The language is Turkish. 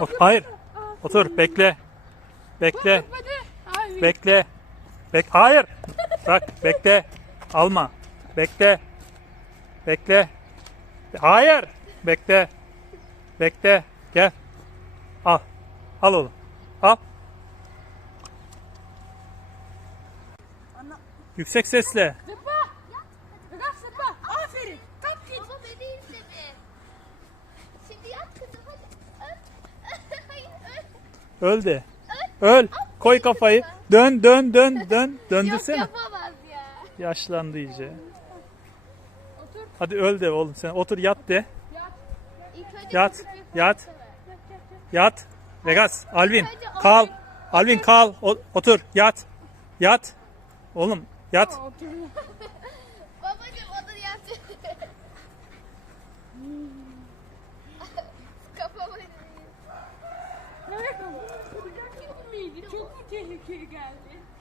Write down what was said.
Ot- Hayır. Otur bekle. Bekle. Bekle. Bek Hayır. Bak bekle. Alma. Bekle. Bekle. Hayır. Bekle. Bekle. Gel. Al. Al oğlum. Al. Yüksek sesle. Zıpla. Zıpla. Aferin. Kalk git. Öl. Öl de. Öl. Koy kafayı. Dön dön dön dön. Yok Döndürsene. yapamaz ya. Yaşlandı iyice. Otur. Hadi öl de oğlum sen. Otur yat de. Yat. Yat. Yat. Vegas. Alvin. Kal. Alvin. Alvin kal. O- otur. Yat. Yat. Oğlum yat. Çok mu tehlikeli geldi?